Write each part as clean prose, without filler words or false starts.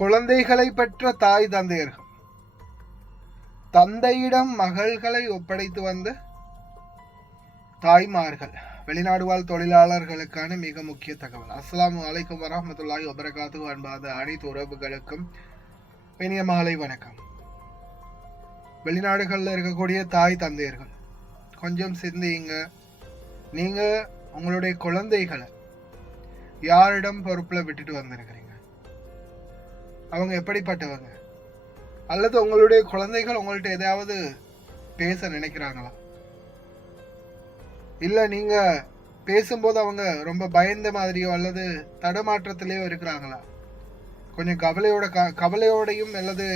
குழந்தைகளை பெற்ற தாய் தந்தையர்கள் தந்தையிடம் மகள்களை ஒப்படைத்து வந்த தாய்மார்கள் வெளிநாடு வாழ் தொழிலாளர்களுக்கான மிக முக்கிய தகவல். அஸ்ஸலாமு அலைக்கும் வரஹ்மத்துல்லாஹி வபரகாத்துஹு. அன்பாத அனைத்து உறவுகளுக்கும் இனிய மாலை வணக்கம். வெளிநாடுகளில் இருக்கக்கூடிய தாய் தந்தையர்கள் கொஞ்சம் சிந்தியுங்க. நீங்க உங்களுடைய குழந்தைகளை யாரிடம் பொறுப்புல விட்டுட்டு வந்திருக்கிறீங்க? அவங்க எப்படிப்பட்டவங்க? அல்லது உங்களுடைய குழந்தைகள் உங்கள்ட்ட எதையாவது பேச நினைக்கிறாங்களா? இல்ல நீங்க பேசும்போது அவங்க ரொம்ப பயந்த மாதிரியோ அல்லது தடமாற்றத்திலேயோ இருக்கிறாங்களா? கொஞ்சம் கவலையோடையும் அல்லது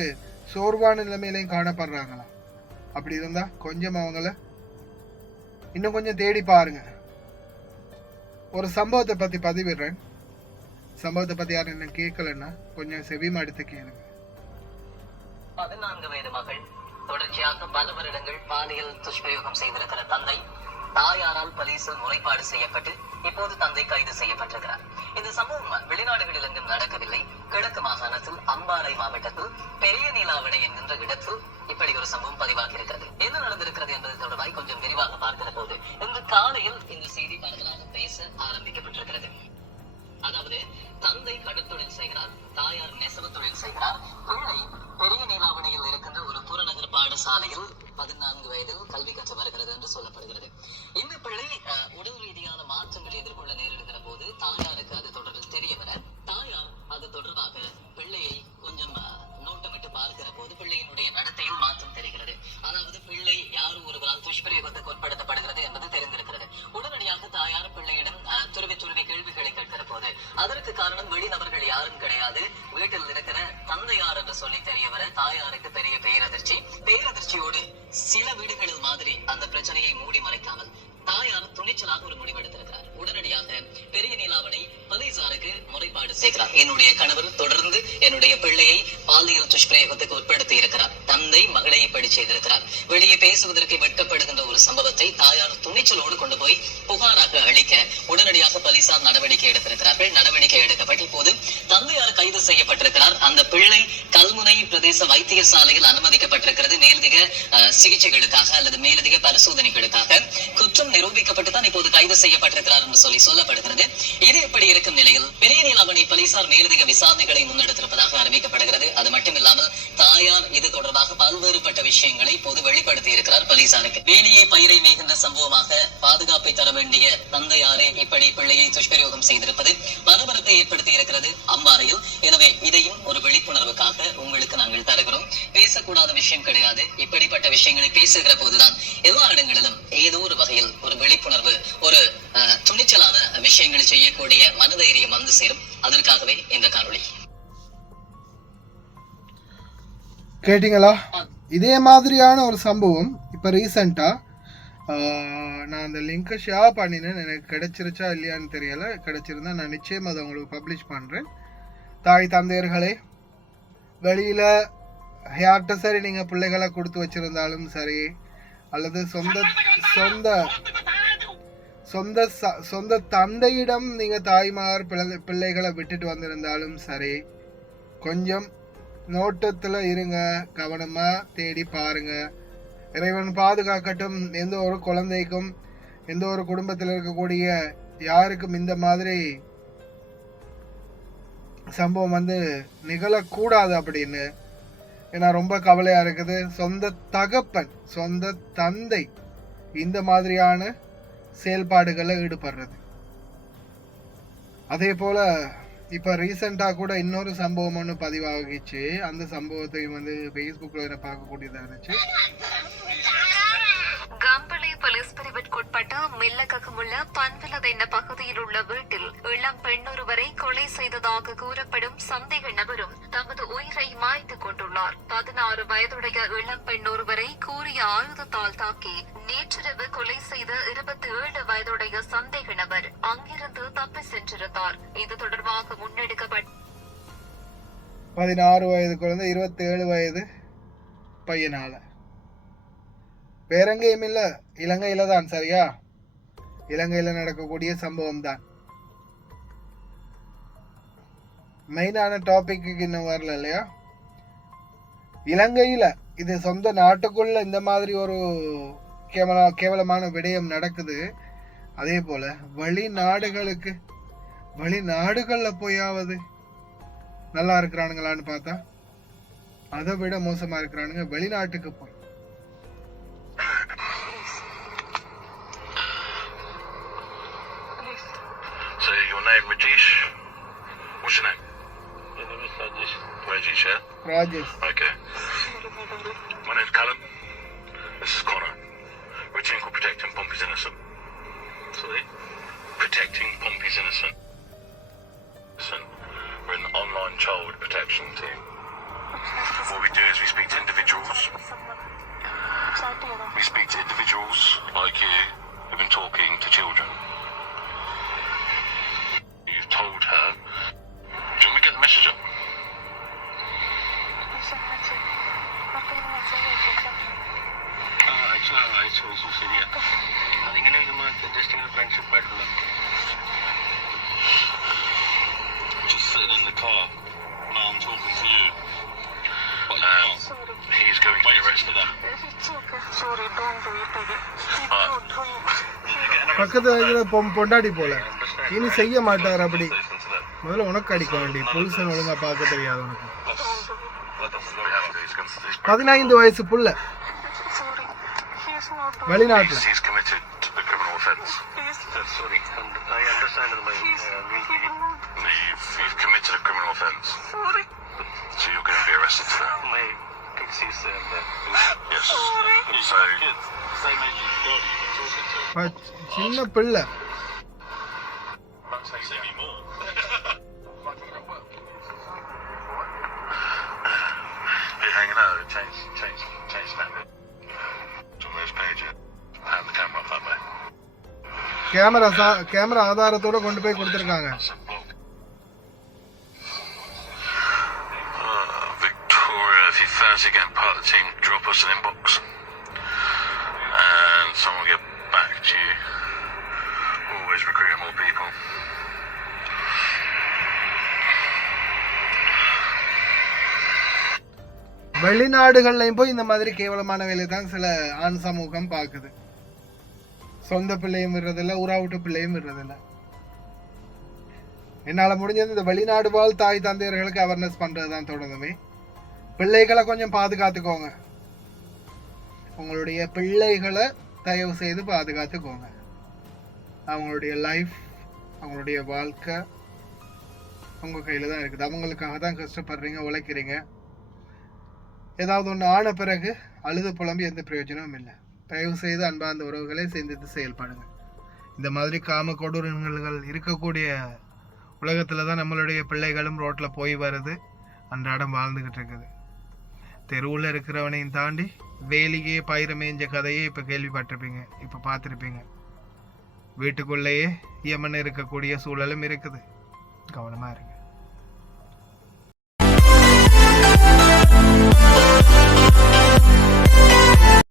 சோர்வான நிலைமையிலையும் காணப்படுறாங்களா? அப்படி இருந்தா கொஞ்சம் அவங்கள இன்னும் கொஞ்சம் தேடி பாருங்க. ஒரு சம்பவத்தை பத்தி பதிவிடுறேன். சம்பவத்தை பத்தி யாரும் என்ன கேட்கலன்னா கொஞ்சம் செவிமா எடுத்து கேளுங்க. 14 வயது மகள் தொடர்ச்சியாக பல வருடங்கள் பாலியல் துஷ்பிரயோகம் செய்திருக்கிற தந்தை தாயாரால் போலீசில் முறைப்பாடு செய்யப்பட்டு இப்போது தந்தை கைது செய்யப்பட்டிருக்கிறார். இந்த சம்பவம் வெளிநாடுகளில் எங்கும் நடக்கவில்லை. கிழக்கு மாகாணத்தில் அம்பாறை மாவட்டத்தில் பெரிய நீலாவணை என்கின்ற இடத்தில் இப்படி ஒரு சம்பவம் பதிவாகி இருக்கிறது. என்ன நடந்திருக்கிறது என்பது தொடர்பாக கொஞ்சம் விரிவாக பார்க்கிற போது இன்று காலையில் இந்த செய்தி பரவலாக பேச ஆரம்பிக்கப்பட்டிருக்கிறது. அதாவது தந்தை கடற்தொழில் செய்கிறார், தாயார் நெசவு தொழில் செய்கிறார். பிள்ளை பெரிய நீலாவணையில் இருக்கின்ற ஒரு புறநகர் பாடசாலையில் 14 வயதில் கல்வி கற்று வருகிறது என்று சொல்லப்படுகிறது. இந்த பிள்ளை உடல் ரீதியான மாற்றங்களை எதிர்கொள்ள நேரிடுகிற போது தாயாருக்கு அது தொடர்பில் தெரிய வர தாயார் அது தொடர்பாக பிள்ளையை கொஞ்சம் நோட்டமிட்டு பார்க்கிற போது பிள்ளையினுடைய நடத்தையில் மாற்றம் தெரிகிறது. அதாவது பிள்ளை யார் ஒருவரால் துஷ்பிரயோகத்துக்கு உட்படுத்தப்படுகிறது என்பது தெரிந்திருக்கிறது. உடனடியாக தாயார் பிள்ளையிடம் துருவி கேள்விகளை கேட்கிற போது அதற்கு காரணம் வெளிநபர்கள் யாரும் கிடையாது, வீட்டில் இருக்கிற தந்தையார் என்று சொல்லி தெரிய வர தாயாருக்கு பெரிய பேரதிர்ச்சியோடு சில வீடுகளில் மாதிரி அந்த பிரச்சனையை மூடி மறைக்காமல் தாயார் துணிச்சலாக ஒரு முடிவெடுத்திருக்கிறார். உடனடியாக பெரிய நீலாவணை போலீசாருக்கு முறைப்பாடு செய்கிறார். என்னுடைய கணவர் தொடர்ந்து என்னுடைய பிள்ளையை பாலியல் துஷ்பிரயோகத்துக்கு உட்படுத்தி இருக்கிறார், தந்தை மகளை இப்படி செய்திருக்கிறார். வெளியே பேசுவதற்கு வெட்கப்படுகின்ற ஒரு சம்பவத்தை தாயார் துணிச்சலோடு கொண்டு போய் புகாராக அளிக்க உடனடியாக போலீசார் நடவடிக்கை எடுத்திருக்கிறார்கள். நடவடிக்கை எடுக்கப்பட்டு இப்போது தந்தையார் கைது செய்யப்பட்டிருக்கிறார். அந்த பிள்ளை கல்முனை பிரதேச வைத்தியசாலையில் அனுமதிக்கப்பட்டிருக்கிறது மேலதிக சிகிச்சைகளுக்காக அல்லது மேலதிக பரிசோதனைகளுக்காக. குற்றம் நிரூபிக்கப்பட்டு தான் இப்போது கைது செய்யப்பட்டிருக்கிறார் என்று சொல்லப்படுகிறது. இது எப்படி இருக்கும் நிலையில் பெரிய நீலாவணை போலீசார் மேலதிக விசாரணைகளை முன்னெடுத்திருப்பதாக அறிவிக்கப்படுகிறது. அது மட்டுமில்லாமல் தாயார் இது தொடர்பாக பல்வேறுபட்ட விஷயங்களை இப்போது வெளிப்படுத்தி இருக்கிறார் போலீசாருக்கு. வேலையே பயிரை மேய்கின்ற சம்பவமாக பாதுகாப்பை தர வேண்டிய தந்தையாரே இப்படி பிள்ளையை துஷ்பிரயோகம் செய்திருப்பது பரபரப்பை ஏற்படுத்தி இருக்கிறது அம்பாறையில். எனவே இதையும் ஒரு விழிப்புணர்வுக்காக உங்களுக்கு நாங்கள் தருகிறோம். பேசக்கூடாத விஷயம் கிடையாது. இப்படிப்பட்ட விஷயங்களை பேசுகிற போதுதான் எல்லா இடங்களிலும் ஏதோ ஒரு வகையில் ஒரு விழிப்புணர்வு, ஒரு துணிச்சலான விஷயங்களை செய்யக்கூடிய மனதைரியம் வந்து சேரும். அதற்காகவே இந்த காணொளி. கேட்டீங்களா? இதே மாதிரியான ஒரு சம்பவம் இப்ப ரீசெண்டா நான் அந்த லிங்க் ஷேர் பண்ணினேன். எனக்கு கிடைச்சிருச்சா இல்லையான்னு தெரியல. கிடைச்சிருந்தா நான் நிச்சயம் அதை உங்களுக்கு பப்ளிஷ் பண்றேன். தாய் தந்தையர்களே, வெளியில யார்கிட்ட சரி நீங்க பிள்ளைகளை கொடுத்து வச்சிருந்தாலும் சரி அல்லது சொந்த தந்தையிடம் நீங்க தாய்மார் பிள்ளைகளை விட்டுட்டு வந்திருந்தாலும் சரி கொஞ்சம் நோட்டத்துல இருங்க, கவனமா தேடி பாருங்க. இறைவன் பாதுகாக்கட்டும். எந்த ஒரு குழந்தைக்கும் எந்த ஒரு குடும்பத்தில் இருக்கக்கூடிய யாருக்கும் இந்த மாதிரி சம்பவம் நிகழக்கூடாது அப்படின்னு. ஏன்னா ரொம்ப கவலையா இருக்குது. சொந்த தகப்பன் சொந்த தந்தை இந்த மாதிரியான செயல்பாடுகளை ஈடுபடுறது. அதே போல இப்ப ரீசெண்டா கூட இன்னொரு சம்பவம் ஒன்று பதிவாகிச்சு. அந்த சம்பவத்தையும் ஃபேஸ்புக்ல பார்க்கக்கூடியதா இருந்துச்சு. கம்பளை போலீஸ் பிரிவிற்குட்பட்ட மில்லகமுள்ள பன்விலத என்ற பகுதியில் உள்ள வீட்டில் இளம் பெண்ணொருவரை கொலை செய்ததாக கூறப்படும் சந்தேக நபரும் தமது உயிரை மாய்த்துக் கொண்டுள்ளார். 16 வயதுடைய இளம் பெண்ணொருவரை கூறிய ஆயுதத்தால் தாக்கி நேற்றிரவு கொலை செய்த 27 வயதுடைய சந்தேக நபர் அங்கிருந்து தப்பி சென்றிருந்தார். இது தொடர்பாக முன்னெடுக்கப்பட்ட 16 வயது குழந்தை 27 வயது பையனால வேறெங்கேயும் இல்ல, இலங்கையில தான். சரியா? இலங்கையில நடக்கக்கூடிய சம்பவம் தான். மெயினான டாபிக்கு இன்னும் வரல இல்லையா? இலங்கையில் இது சொந்த நாட்டுக்குள்ள இந்த மாதிரி ஒரு கேவலமான விடயம் நடக்குது. அதே போல வெளிநாடுகளில் போயாவது நல்லா இருக்கிறானுங்களான்னு பார்த்தா அதை விட மோசமா இருக்கிறானுங்க வெளிநாட்டுக்கு போய். So your name Rajesh? What's your name? My name is Rajesh. Rajesh, yeah? Rajesh. Okay. My name's Callum. This is Connor. We're a team called Protecting Pompey's Innocent. Sorry? Protecting Pompey's Innocent. Listen, we're an online child protection team. What we do is we speak to individuals. We speak to individuals like you who've been talking to children. You've told her. Do you want me to get the message up? Just sitting in the car. Now I'm talking to you. He's going to be arrested. பக்கத்துல இருக்கிற பொண்டாடி போல இனி செய்ய மாட்டார். அப்படி முதல்ல உனக்கு அடிக்க வேண்டி புருஷன் ஒழுங்கா பார்க்க தெரியாது உனக்கு. 15 வயசு புள்ள வெளிநாட்டுல. He's committed a criminal offence. Sorry, I understand. You've committed a criminal offence. So you're going to be arrested for that. My kids is there. Yes. So same age as God. சின்ன பிள்ளை. Say me more. You're hanging out. Change that bit. On those pages. Hand the camera up that way. Camera ஆதாரத்தோட கொண்டு போய் கொடுத்துருக்காங்க. Victoria, if you fancy getting part of the team, drop us an inbox and someone will get back to you. Always recruiting more people. வெளிநாடுகள்லையும் போய் இந்த மாதிரி கேவலமான வேலை தான் சில ஆண் சமூகம் பார்க்குது. சொந்த பிள்ளையும் விடுறதில்ல, உறவுட்டு பிள்ளையும் விடுறதில்ல. என்னால் முடிஞ்சது இந்த வெளிநாடு வாழ் தாய் தந்தையர்களுக்கு அவேர்னஸ் பண்ணுறது தான் தொடங்குமே. பிள்ளைகளை கொஞ்சம் பாதுகாத்துக்கோங்க. உங்களுடைய பிள்ளைகளை தயவு செய்து பாதுகாத்துக்கோங்க. அவங்களுடைய லைஃப், அவங்களுடைய வாழ்க்கை உங்கள் கையில் தான் இருக்குது. அவங்களுக்காக தான் கஷ்டப்படுறீங்க, உழைக்கிறீங்க. ஏதாவது ஒன்று ஆன பிறகு அழுது புலம்பி எந்த பிரயோஜனமும் இல்லை. தயவு செய்து அன்பார்ந்த உறவுகளை சிந்தித்து செயல்படுங்க. இந்த மாதிரி காம கொடூரங்கள் இருக்கக்கூடிய உலகத்தில் தான் நம்மளுடைய பிள்ளைகளும் ரோட்டில் போய் வருது, அன்றாடம் வாழ்ந்துக்கிட்டு இருக்குது. தெருவில் இருக்கிறவனையும் தாண்டி வேலியே பயிரமேஞ்ச கதையே இப்போ கேள்விப்பட்டிருப்பீங்க, இப்போ பார்த்துருப்பீங்க. வீட்டுக்குள்ளேயே யமன் இருக்கக்கூடிய சூழலும் இருக்குது. கவனமாக இருங்க.